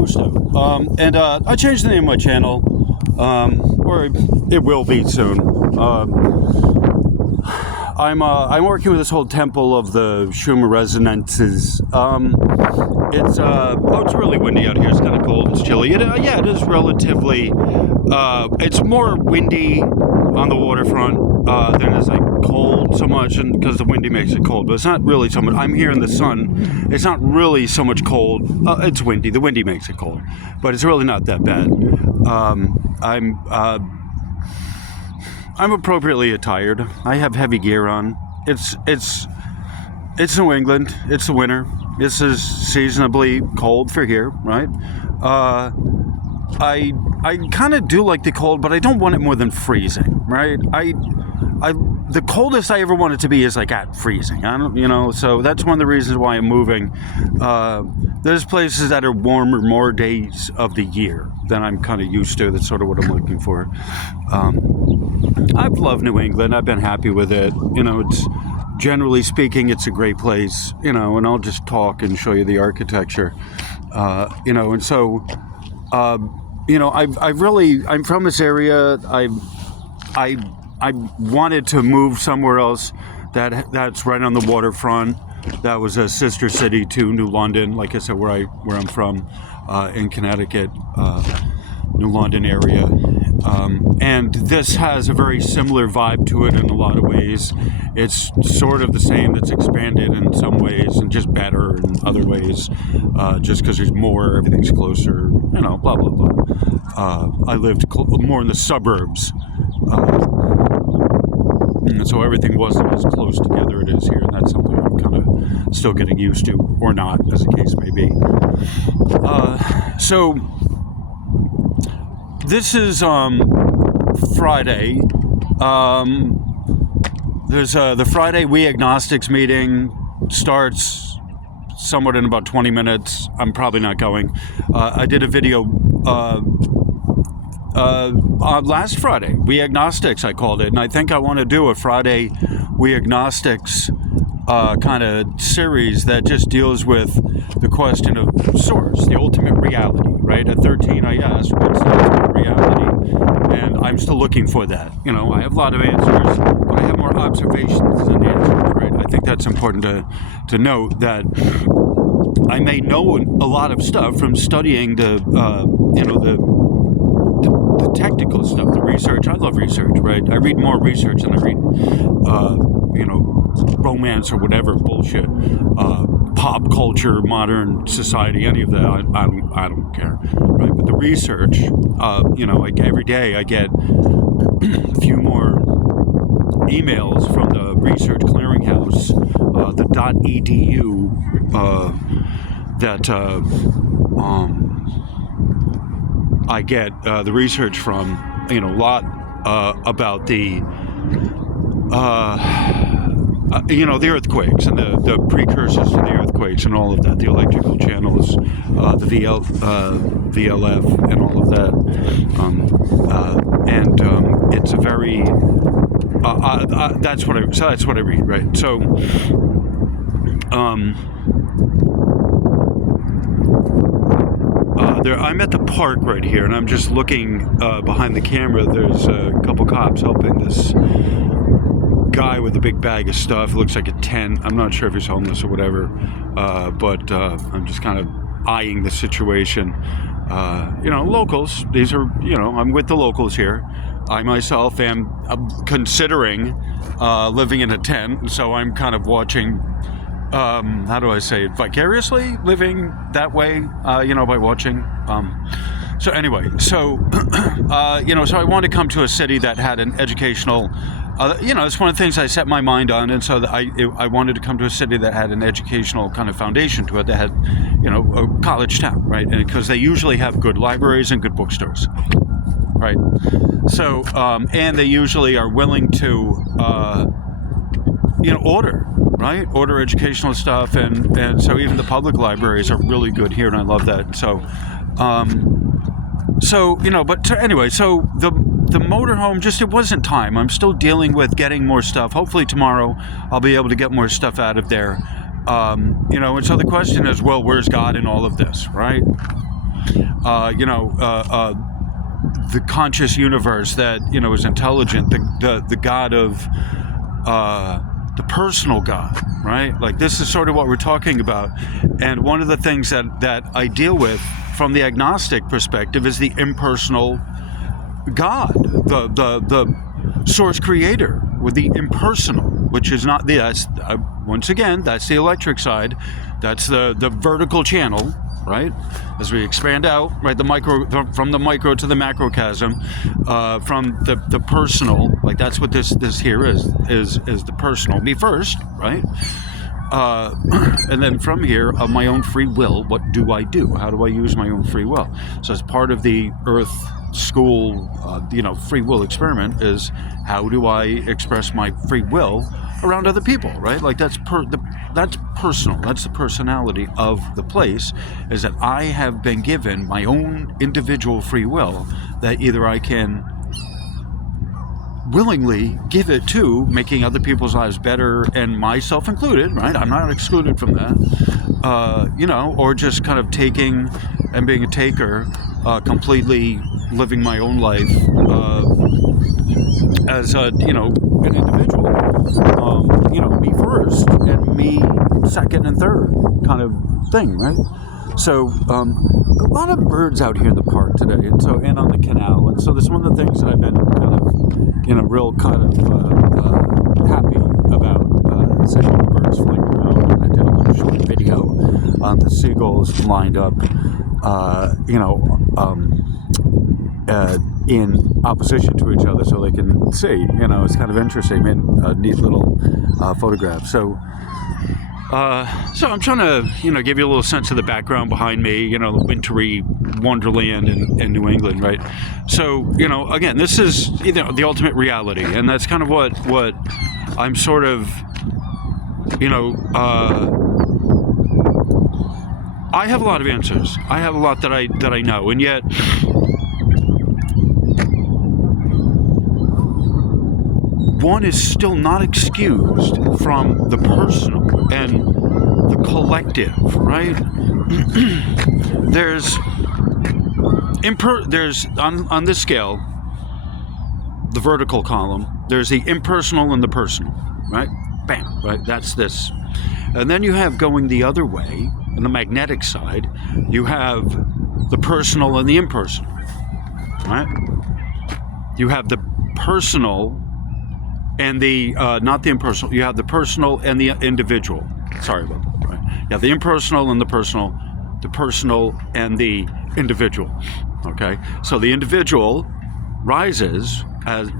Gusto. And I changed the name of my channel, or it will be soon. I'm working with this whole temple of the Schumer resonances. It's really windy out here. It's kind of cold. It's chilly. It is relatively. It's more windy on the waterfront than it's like cold so much, and because the windy makes it cold. But it's not really so much. I'm here in the sun. It's not really so much cold. It's windy. The windy makes it cold, but it's really not that bad. I'm appropriately attired. I have heavy gear on. It's New England. It's the winter. This is seasonably cold for here, right? I kind of do like the cold, but I don't want it more than freezing, right? The coldest I ever want it to be is like at freezing. So that's one of the reasons why I'm moving. There's places that are warmer more days of the year than I'm kind of used to. That's sort of what I'm looking for. I've loved New England. I've been happy with it. It's generally speaking, it's a great place. And I'll just talk and show you the architecture. And so. I'm from this area. I wanted to move somewhere else that's right on the waterfront. That was a sister city to New London, like I said, where I'm from, in Connecticut, New London area. And this has a very similar vibe to it in a lot of ways. It's sort of the same. It's expanded in some ways and just better in other ways, just because there's more, everything's closer, blah, blah, blah. I lived more in the suburbs, and so everything wasn't as close together as it is here, and that's something I'm kind of still getting used to, or not, as the case may be. So this is Friday. There's the Friday We Agnostics meeting starts somewhat in about 20 minutes. I'm probably not going. I did a video last Friday, We Agnostics, I called it, and I think I want to do a Friday We Agnostics kind of series that just deals with the question of source, the ultimate reality, right? At 13, I asked, what's the ultimate reality? And I'm still looking for that. I have a lot of answers, but I have more observations than answers, right? I think that's important to note, that I may know a lot of stuff from studying the technical stuff, the research. I love research, right? I read more research than I read, romance or whatever bullshit, pop culture, modern society, any of that. I don't care, right? But the research, like every day I get a few more emails from the Research Clearinghouse, the .edu, that I get the research from, a lot about the the earthquakes and the precursors to the earthquakes and all of that, the electrical channels, the VLF and all of that. It's a very that's what I read, right? So I'm at the park right here, and I'm just looking behind the camera. There's a couple cops helping this guy with a big bag of stuff. It looks like a tent. I'm not sure if he's homeless or whatever, but I'm just kind of eyeing the situation. Locals. These are, I'm with the locals here. I myself am considering living in a tent, so I'm kind of watching. How do I say it? Vicariously living that way, by watching. So anyway, so I wanted to come to a city that had an educational. It's one of the things I set my mind on, and so I wanted to come to a city that had an educational kind of foundation to it, that had, a college town, right? And because they usually have good libraries and good bookstores, right? So, and they usually are willing to, order educational stuff, and so even the public libraries are really good here, and I love that. So anyway, so the motorhome, just, it wasn't time. I'm still dealing with getting more stuff. Hopefully tomorrow I'll be able to get more stuff out of there. And so the question is, well, where's God in all of this, right? the conscious universe that, is intelligent, the God of the personal God, right? Like, this is sort of what we're talking about. And one of the things that I deal with from the agnostic perspective is the impersonal God, the source creator, with the impersonal, which is not once again, that's the electric side. That's the vertical channel, right? As we expand out, right, from the micro to the macrocosm, from the personal, like that's what this here is the personal, me first, right? And then from here, of my own free will, what do I do? How do I use my own free will? So as part of the Earth School, free will experiment is, how do I express my free will around other people, right? Like that's personal. That's the personality of the place, is that I have been given my own individual free will that either I can willingly give it to making other people's lives better, and myself included, right? I'm not excluded from that, or just kind of taking and being a taker, completely living my own life as an individual, me first and me second and third kind of thing, right? So a lot of birds out here in the park today, and on the canal, and so this is one of the things that I've been kind of real kind of happy about, seeing the birds flying around. And I did a little short video on the seagulls lined up, in opposition to each other so they can see. It's kind of interesting, and a neat little photograph. So I'm trying to, give you a little sense of the background behind me, the wintry wonderland in New England, right? So, again, this is, the ultimate reality, and that's kind of what I'm sort of, I have a lot of answers. I have a lot that I know, and yet one is still not excused from the personal and the collective, right? there's on this scale, the vertical column, there's the impersonal and the personal, right? Bam, right? That's this. And then you have, going the other way, on the magnetic side, you have the personal and the impersonal, right? You have the personal and the, not the impersonal, you have the personal and the individual. Sorry about that, right? You have the impersonal and the personal and the individual, okay? So the individual rises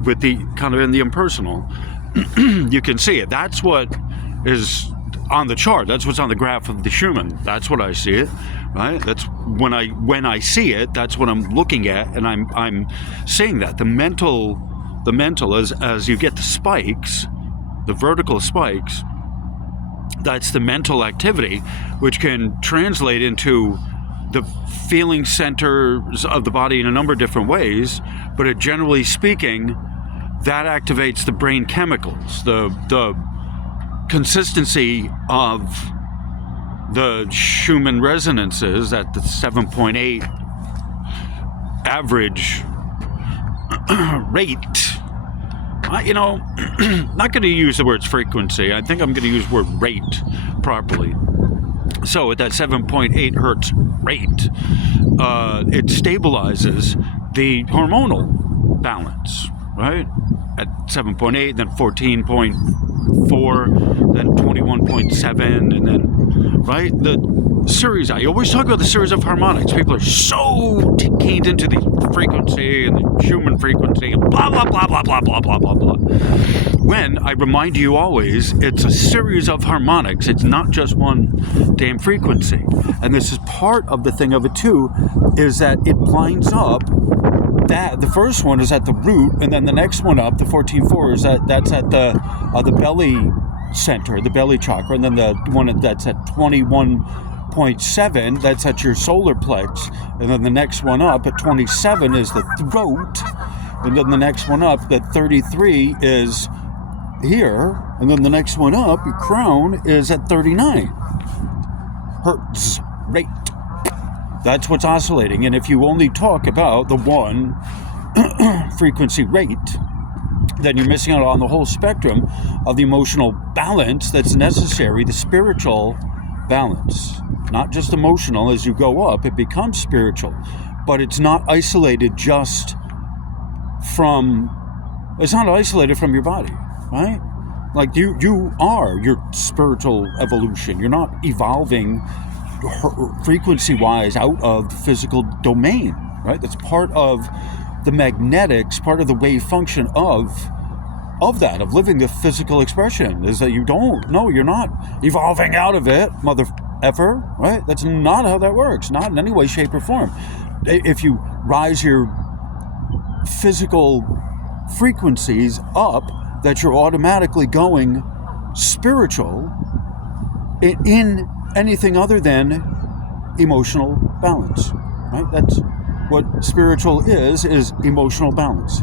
with the kind of in the impersonal. You can see it. That's what is on the chart. That's what's on the graph of the Schumann. That's what I see it, right? That's when I see it, that's what I'm looking at, and I'm seeing that. The mental as you get the spikes, the vertical spikes, that's the mental activity, which can translate into the feeling centers of the body in a number of different ways, but generally speaking, that activates the brain chemicals, the consistency of the Schumann resonances at the 7.8 average rate. Not going to use the word frequency. I think I'm going to use the word rate properly. So at that 7.8 hertz rate, it stabilizes the hormonal balance, right? At 7.8, then 14.4, then 21.7, and then, right? The series, I always talk about the series of harmonics. People are so keyed into the frequency and the Schumann frequency and blah, blah, blah, blah, blah, blah, blah, blah, blah. When I remind you always, it's a series of harmonics. It's not just one damn frequency. And this is part of the thing of it too, is that it lines up. That the first one is at the root, and then the next one up, the 14.4, that's at the belly center, the belly chakra, and then the one that's at 21.7, that's at your solar plex, and then the next one up at 27 is the throat, and then the next one up at 33 is here, and then the next one up, your crown, is at 39 hertz rate. That's what's oscillating. And if you only talk about the one frequency rate, then you're missing out on the whole spectrum of the emotional balance that's necessary, the spiritual balance. Not just emotional. As you go up, it becomes spiritual. But it's not isolated just from... It's not isolated from your body, right? Like you are your spiritual evolution. You're not evolving frequency-wise out of the physical domain, right? That's part of the magnetics, part of the wave function of that, of living the physical expression, is that you're not evolving out of it, mother effer, right? That's not how that works, not in any way, shape, or form. If you rise your physical frequencies up, that you're automatically going spiritual in anything other than emotional balance, right? That's what spiritual is emotional balance.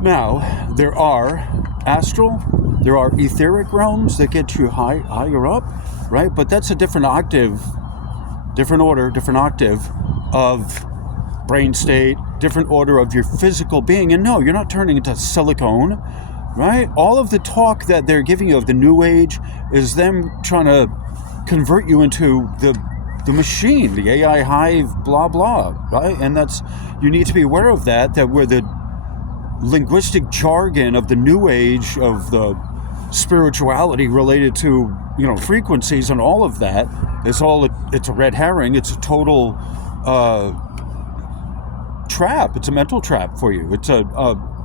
Now, there are astral, there are etheric realms that get you higher up, right? But that's a different octave, different order, different octave of brain state, different order of your physical being. And no, you're not turning into silicone, right? All of the talk that they're giving you of the new age is them trying to convert you into the machine, the AI hive, blah, blah, right? And you need to be aware of that where the linguistic jargon of the new age, of the spirituality related to, frequencies and all of that, it's a red herring. It's a total trap. It's a mental trap for you. It's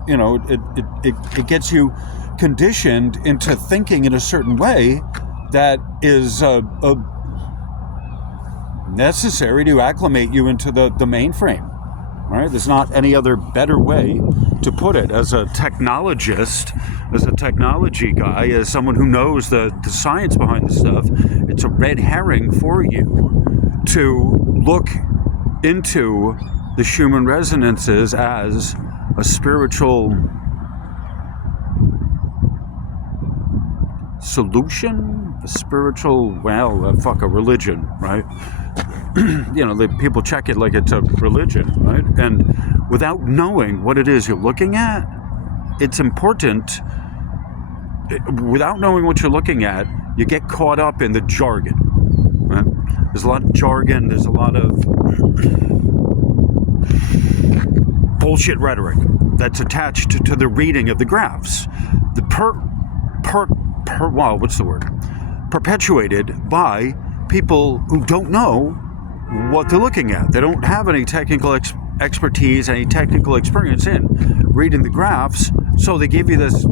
it gets you conditioned into thinking in a certain way that is necessary to acclimate you into the mainframe, right? There's not any other better way to put it. As a technologist, as a technology guy, as someone who knows the science behind the stuff, it's a red herring for you to look into the Schumann resonances as a spiritual solution, a spiritual, a religion, right? The people check it like it's a religion, right? And without knowing what it is you're looking at, it's important. Without knowing what you're looking at, you get caught up in the jargon, right? There's a lot of jargon, there's a lot of bullshit rhetoric that's attached to the reading of the graphs. The perpetuated by people who don't know what they're looking at. They don't have any technical expertise, any technical experience in reading the graphs, so they give you this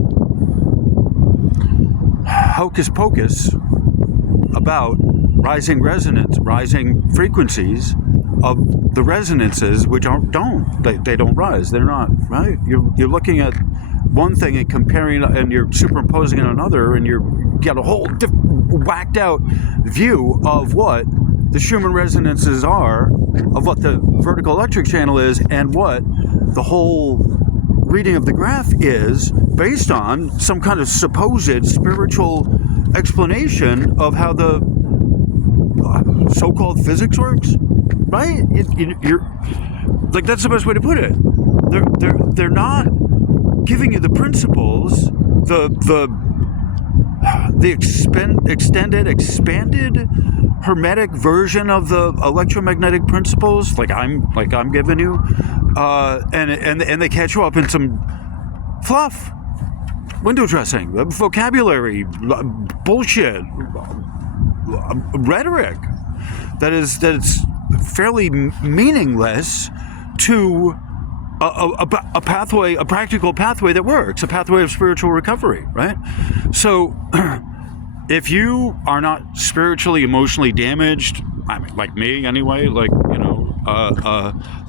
hocus pocus about rising resonance, rising frequencies of the resonances, which they don't rise. They're not, right? You're looking at one thing and comparing, and you're superimposing it on another, and you get a whole whacked out view of what the Schumann resonances are, of what the vertical electric channel is, and what the whole reading of the graph is, based on some kind of supposed spiritual explanation of how the so-called physics works, right? You're like, that's the best way to put it. They're not giving you the principles, the expanded hermetic version of the electromagnetic principles, like I'm giving you, and they catch you up in some fluff, window dressing, vocabulary, bullshit, rhetoric it's fairly meaningless to a pathway, a practical pathway that works, a pathway of spiritual recovery, right? So if you are not spiritually, emotionally damaged, I mean, like me anyway, like,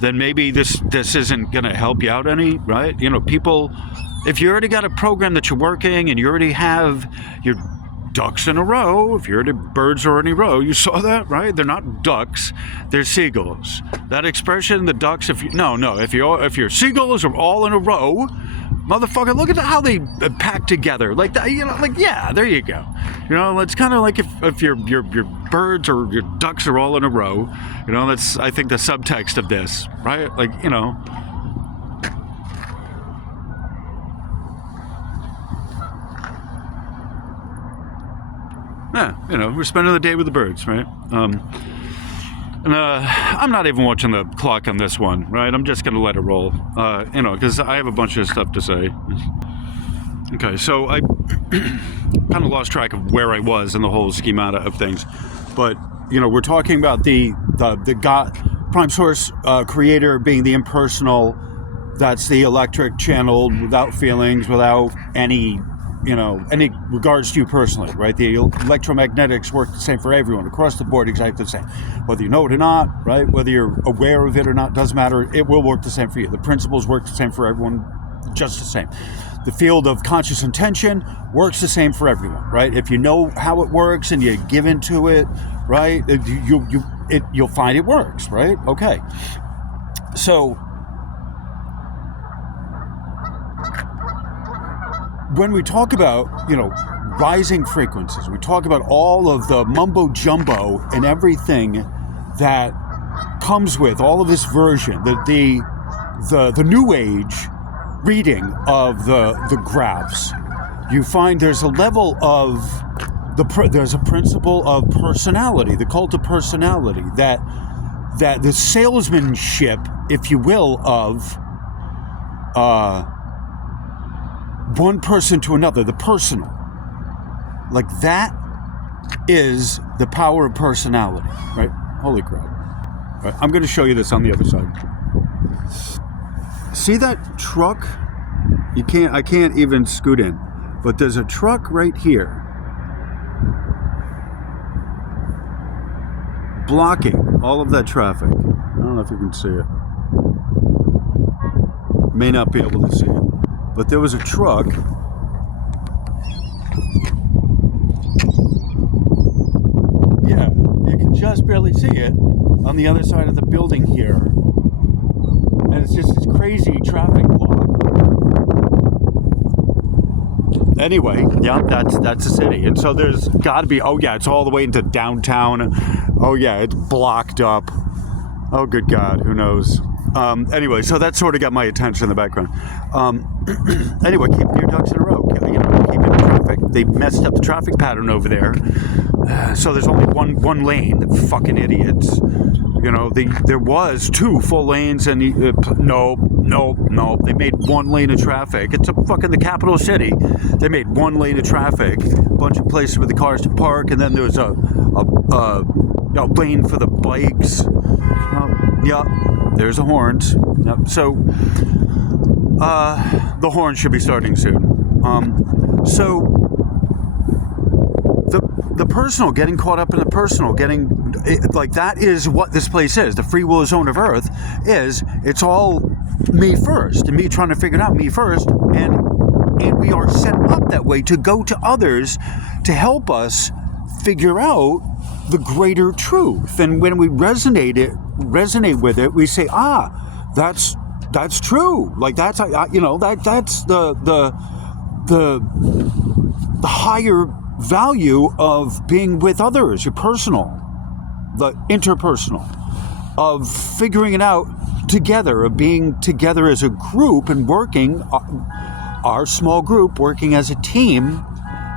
then maybe this isn't going to help you out any, right? People, if you already got a program that you're working and you already have your ducks in a row, if you're birds are in a row, you saw that, right? They're not ducks, they're seagulls. That expression, the ducks, if your seagulls are all in a row, motherfucker, look at how they pack together, like that, yeah, there you go. You know, it's kind of like if your birds or your ducks are all in a row. You know, that's, I think, the subtext of this, right? Like, you know. Yeah, you know, we're spending the day with the birds, right? And I'm not even watching the clock on this one, right? I'm just going to let it roll, you know, because I have a bunch of stuff to say. Okay, so I kind of lost track of where I was in the whole schemata of things. But, you know, we're talking about the God, prime source creator being the impersonal. That's the electric channeled, without feelings, without any, you know, any regards to you personally, right? The electromagnetics work the same for everyone, across the board, exactly the same. Whether you know it or not, right? Whether you're aware of it or not, doesn't matter. It will work the same for you. The principles work the same for everyone, just the same. The field of conscious intention works the same for everyone, right? If you know how it works and you give into it, right, you'll find it works, right? Okay. So when we talk about, you know, rising frequencies, we talk about all of the mumbo jumbo and everything that comes with all of this version, the new age reading of the graphs, you find there's a level of there's a principle of personality, the cult of personality, that the salesmanship, if you will, of one person to another, the personal, like that is the power of personality, right? Holy crap! Right, I'm going to show you this on the other side. See that truck? I can't even scoot in, but there's a truck right here blocking all of that traffic. I don't know if you can see it. May not be able to see it, but there was a truck. Yeah, you can just barely see it on the other side of the building here. And it's just this crazy traffic block. Anyway, yeah, that's the city. And so there's got to be, oh yeah, it's all the way into downtown. Oh yeah, it's blocked up. Oh good God, who knows? Anyway, so that sort of got my attention in the background. Anyway, keep your ducks in a row. You know, keep in traffic. They messed up the traffic pattern over there. So there's only one lane. The fucking idiots. You know, there was 2 full lanes, and no. They made 1 lane of traffic. It's the capital city. They made 1 lane of traffic, a bunch of places for the cars to park, and then there was a lane for the bikes. Yeah, there's the horns. Yep. So the horns should be starting soon. So the personal, getting caught up in the personal, like that is what this place is. The free will zone of Earth is, it's all me first, and me trying to figure it out, me first, and we are set up that way to go to others to help us figure out the greater truth. And when we resonate with it, we say, that's true. Like that's that's the higher value of being with others, your personal, the interpersonal, of figuring it out together, of being together as a group and working, our small group working as a team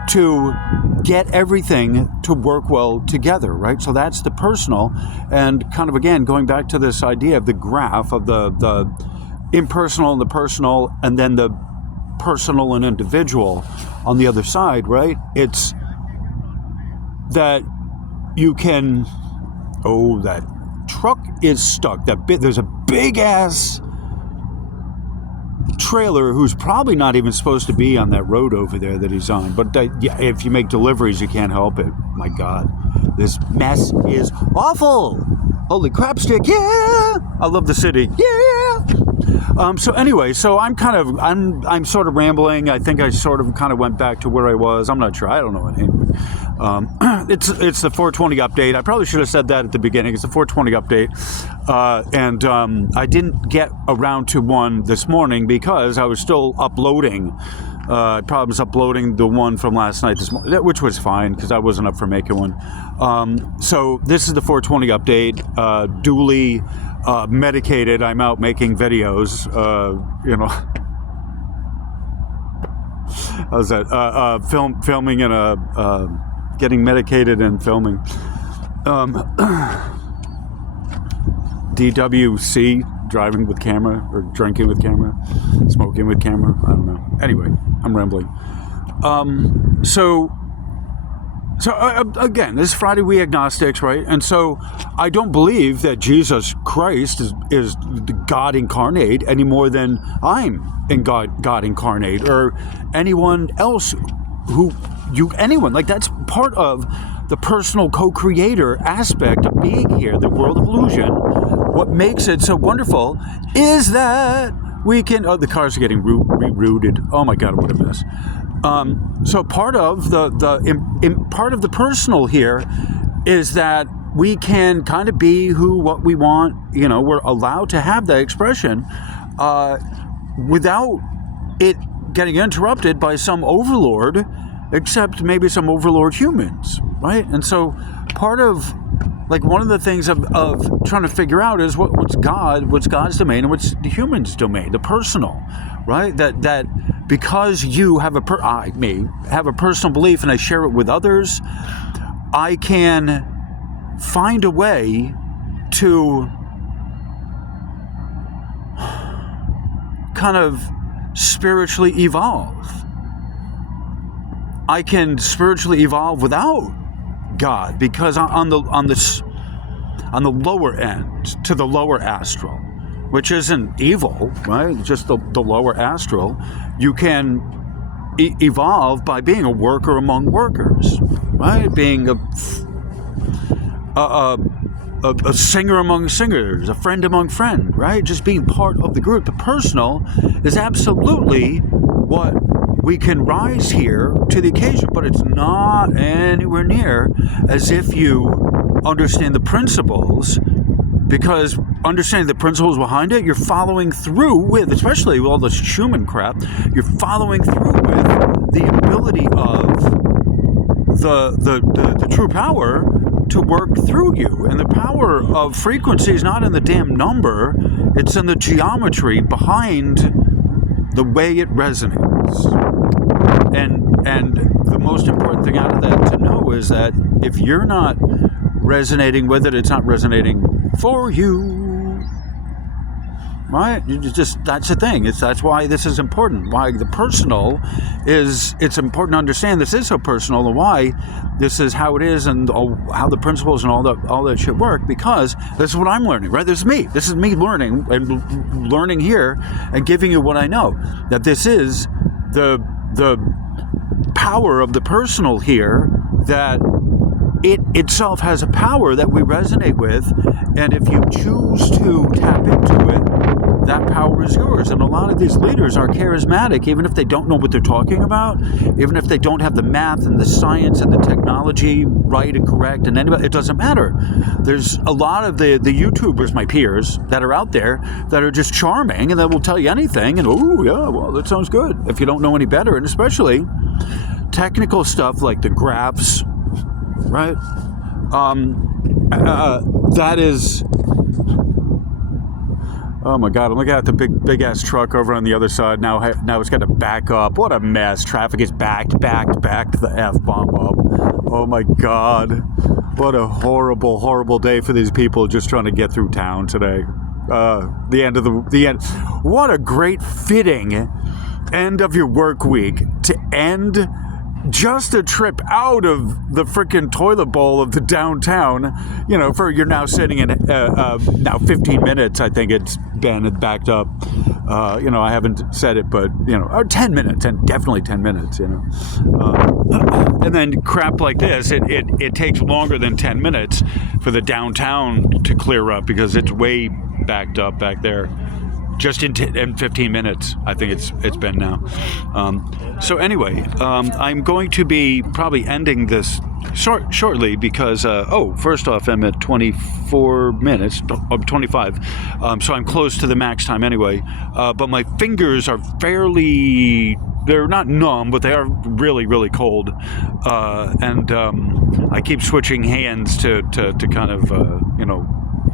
to get everything to work well together, right? So that's the personal, and kind of again going back to this idea of the graph of the impersonal and the personal, and then the personal and individual on the other side, right? It's that you can, that truck is stuck. There's a big ass trailer who's probably not even supposed to be on that road over there that he's on. But yeah, if you make deliveries, you can't help it. My God, this mess is awful. Holy crapstick, yeah! I love the city, yeah! So anyway, so I'm sort of rambling. I think I sort of kind of went back to where I was. I'm not sure. I don't know what name. It's the 420 update. I probably should have said that at the beginning. It's the 420 update. And I didn't get around to one this morning because I was still uploading Problems uploading the one from last night, which was fine because I wasn't up for making one. So this is the 420 update. Duly medicated. I'm out making videos. How's that? Filming and getting medicated and filming. DWC. Driving with camera, or drinking with camera, smoking with camera, I don't know. Anyway, I'm rambling. Again, this is Friday We Agnostics, right? And so I don't believe that Jesus Christ is God incarnate any more than I'm in God incarnate, or anyone else anyone. Like, that's part of the personal co-creator aspect of being here, the world of illusion. What makes it so wonderful is that we can... Oh, the cars are getting rerouted. Oh my God, what a mess. So part of part of the personal here is that we can kind of be what we want. We're allowed to have that expression without it getting interrupted by some overlord, except maybe some overlord humans, right? And so part of... Like, one of the things of trying to figure out is what's God's domain and what's the human's domain, the personal, right? That because you have I have a personal belief and I share it with others, I can find a way to kind of spiritually evolve. I can spiritually evolve without God, because on the lower end, to the lower astral, which isn't evil, right? Just the lower astral, you can evolve by being a worker among workers, right? Being a singer among singers, a friend among friends, right? Just being part of the group. The personal is absolutely what we can rise here to the occasion, but it's not anywhere near as if you understand the principles, because understanding the principles behind it, you're following through with, especially with all this Schumann crap, you're following through with the ability of the true power to work through you. And the power of frequency is not in the damn number, it's in the geometry behind the way it resonates. And the most important thing out of that to know is that if you're not resonating with it, it's not resonating for you. Right? That's the thing. That's why this is important. Why the personal it's important to understand this is so personal, and why this is how it is, and how the principles and all that shit work, because this is what I'm learning, right? This is me learning, and learning here and giving you what I know. That this is the power of the personal here, that it itself has a power that we resonate with, and if you choose to tap into it, that power is yours. And a lot of these leaders are charismatic, even if they don't know what they're talking about, even if they don't have the math and the science and the technology right and correct, and anybody, it doesn't matter. There's a lot of the YouTubers, my peers, that are out there that are just charming, and they will tell you anything, and oh yeah, well, that sounds good, if you don't know any better. And especially technical stuff like the graphs, right? That is... Oh my God, I'm looking at the big ass truck over on the other side. Now it's got to back up. What a mess. Traffic is backed the F-bomb up. Oh my God. What a horrible day for these people just trying to get through town today. The end. What a great fitting end of your work week to end just a trip out of the freaking toilet bowl of the downtown, for you're now sitting in now 15 minutes, I think it's been backed up. I haven't said it, but, or 10 minutes, and definitely 10 minutes, and then crap like this, it takes longer than 10 minutes for the downtown to clear up, because it's way backed up back there. Just in 15 minutes, I think it's been now. So anyway, I'm going to be probably ending this shortly because, first off, I'm at 24 minutes, 25, so I'm close to the max time anyway. But my fingers are fairly they're not numb, but they are really, really cold. And I keep switching hands to kind of, you know,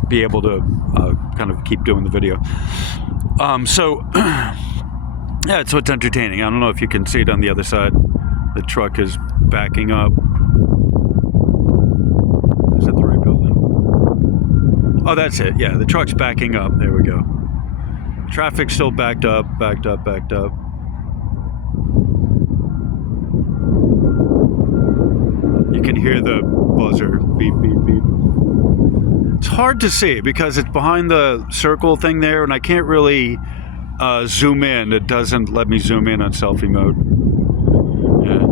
be able to kind of keep doing the video. So, yeah, so it's entertaining. I don't know if you can see it on the other side. The truck is backing up. Is that the right building? Oh, that's it. Yeah, the truck's backing up. There we go. Traffic's still backed up. You can hear the buzzer. Beep, beep, beep. It's hard to see because it's behind the circle thing there, and I can't really zoom in. It doesn't let me zoom in on selfie mode. Yeah.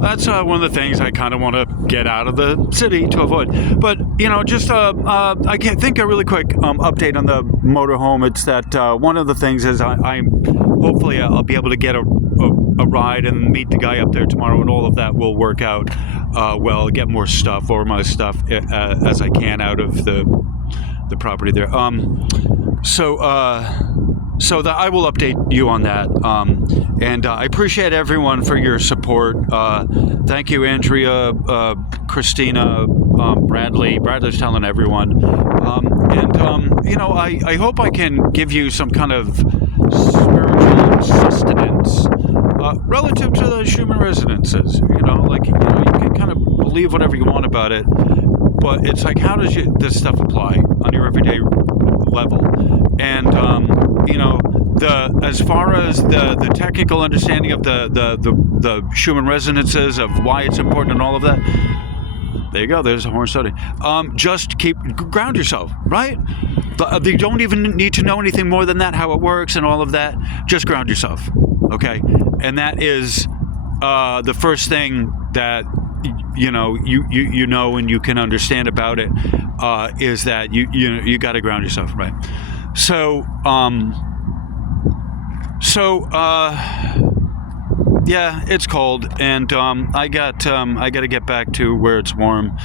That's one of the things I kind of want to get out of the city to avoid. But, you know, just I can't think a really quick update on the motorhome. It's that one of the things is hopefully I'll be able to get a ride and meet the guy up there tomorrow, and all of that will work out well. Get more stuff or my stuff as I can out of the property there. So that I will update you on that. And I appreciate everyone for your support. Thank you, Andrea, Christina, Bradley. Bradley's telling everyone. You know, I hope I can give you some kind of spiritual sustenance relative to the human residences. You know, like, you know, you can kind of believe whatever you want about it, but it's like, how does this stuff apply on your everyday level? And you know, as far as the technical understanding of the human resonances of why it's important and all of that, there you go. There's a horn study. Just ground yourself, right? You don't even need to know anything more than that, how it works and all of that. Just ground yourself, okay? And that is the first thing that you know and you can understand about it is that you got to ground yourself, right? So yeah, it's cold, and I got to get back to where it's warm.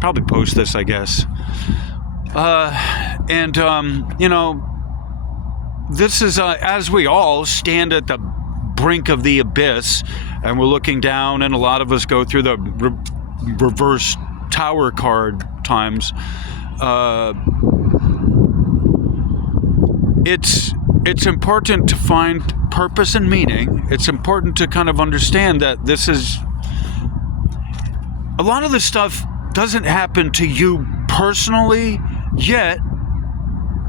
Probably post this, I guess. You know, this is as we all stand at the brink of the abyss, and we're looking down, and a lot of us go through the reverse tower card times. It's important to find purpose and meaning. It's important to kind of understand that this is a lot of this stuff doesn't happen to you personally, yet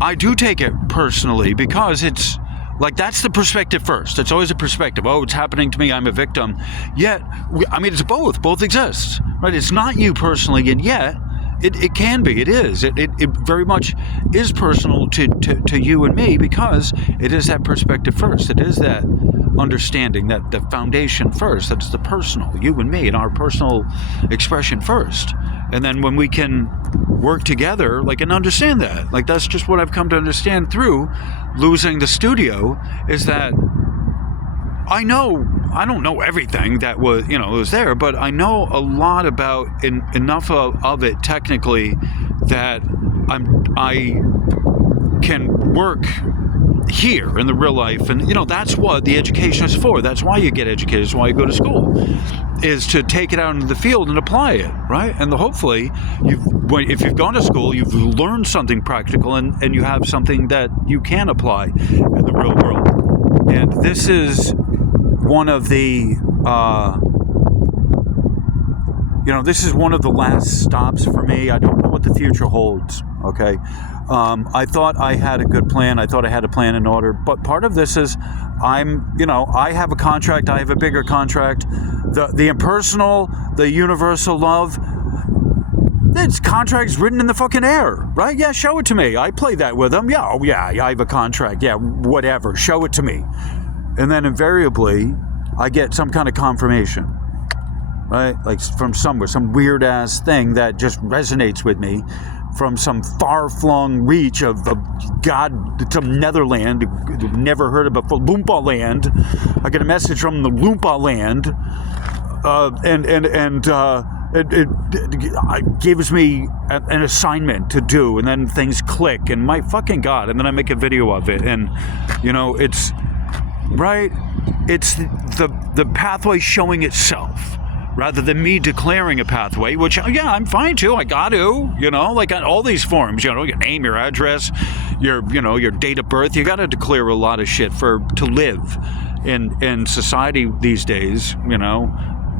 I do take it personally because it's like, that's the perspective first. It's always a perspective. Oh, it's happening to me. I'm a victim. Yet, I mean, it's both. Both exist, right? It's not you personally, and yet it can be. It is. It very much is personal to you and me because it is that perspective first. It is that understanding, that the foundation first. That's the personal, you and me, and our personal expression first. And then when we can work together, like, and understand that, like, that's just what I've come to understand through losing the studio, is that I don't know everything that was there, but I know a lot about enough of it technically that I can work here in the real life. And that's what the education is for. That's why you get educated. That's why you go to school, is to take it out into the field and apply it, right? And hopefully if you've gone to school, you've learned something practical, and you have something that you can apply in the real world. And this is one of the this is one of the last stops for me. I don't know what the future holds, okay? I thought I had a good plan. I thought I had a plan in order. But part of this is I have a contract. I have a bigger contract. The impersonal, the universal love, it's contracts written in the fucking air, right? Yeah, show it to me. I play that with them. Yeah, oh yeah, I have a contract. Yeah, whatever. Show it to me. And then invariably, I get some kind of confirmation, right? Like from somewhere, some weird ass thing that just resonates with me from some far-flung reach of God, some Netherland, never heard of before, Loompa land. I get a message from the Loompa land, it gives me an assignment to do, and then things click, and my fucking God, and then I make a video of it, and it's right. it's the pathway showing itself, rather than me declaring a pathway, which, yeah, I'm fine too. I got to, like on all these forms, your name, your address, your date of birth. You got to declare a lot of shit to live in society these days.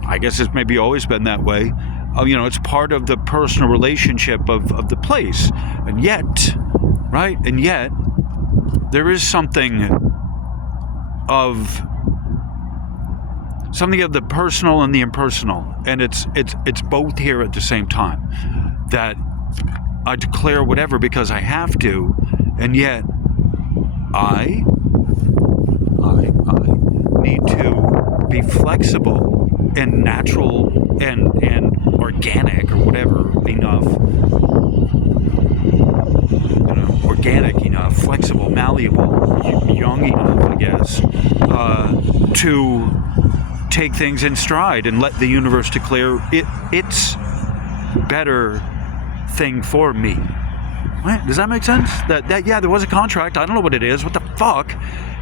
I guess it's maybe always been that way. It's part of the personal relationship of the place. And yet, right? And yet, there is something of the personal and the impersonal, and it's both here at the same time. That I declare whatever because I have to, and yet I need to be flexible and natural and organic or whatever enough. Organic enough, flexible, malleable, young enough, I guess, to take things in stride and let the universe declare its better thing for me. Right? Does that make sense? That yeah, there was a contract. I don't know what it is. What the fuck?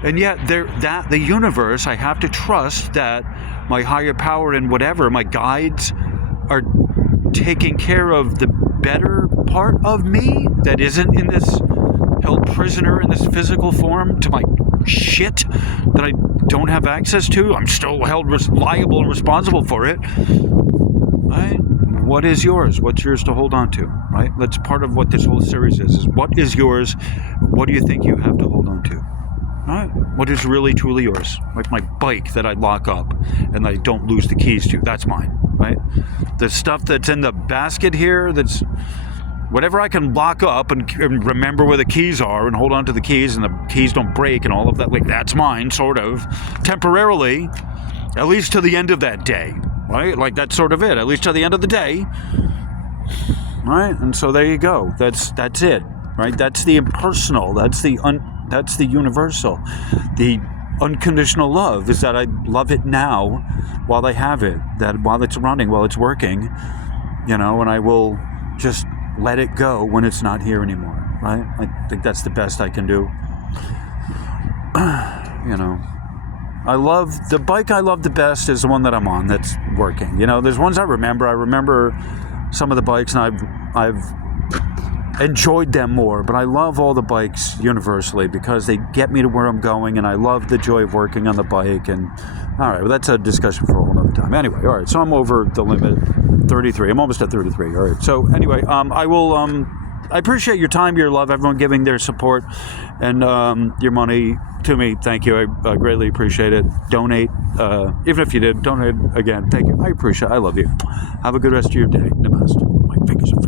And yet the universe, I have to trust that my higher power and whatever, my guides are taking care of the better part of me that isn't in this held prisoner in this physical form to my shit that I don't have access to. I'm still held liable and responsible for it. Right? What is yours? What's yours to hold on to? Right? That's part of what this whole series is what is yours? What do you think you have to hold on to? Right? What is really truly yours? Like my bike that I lock up and I don't lose the keys to. That's mine. Right? The stuff that's in the basket here, that's whatever I can lock up and remember where the keys are and hold on to the keys and the keys don't break and all of that, like that's mine, sort of, temporarily, at least to the end of that day, right? Like that's sort of it, at least to the end of the day, right? And so there you go. That's it, right? That's the impersonal. That's the universal. The unconditional love is that I love it now while I have it, that while it's running, while it's working, and I will just let it go when it's not here anymore, right? I think that's the best I can do. I love the bike I love the best is the one that I'm on that's working. There's ones I remember. I remember some of the bikes and I've enjoyed them more, but I love all the bikes universally because they get me to where I'm going, and I love the joy of working on the bike. And all right, well, that's a discussion for a whole other time. Anyway, all right, so I'm over the limit, 33. I'm almost at 33. All right, so anyway, I will. I appreciate your time, your love, everyone giving their support and your money to me. Thank you. I greatly appreciate it. Donate, even if you did, donate again. Thank you. I appreciate it. I love you. Have a good rest of your day. Namaste. My fingers are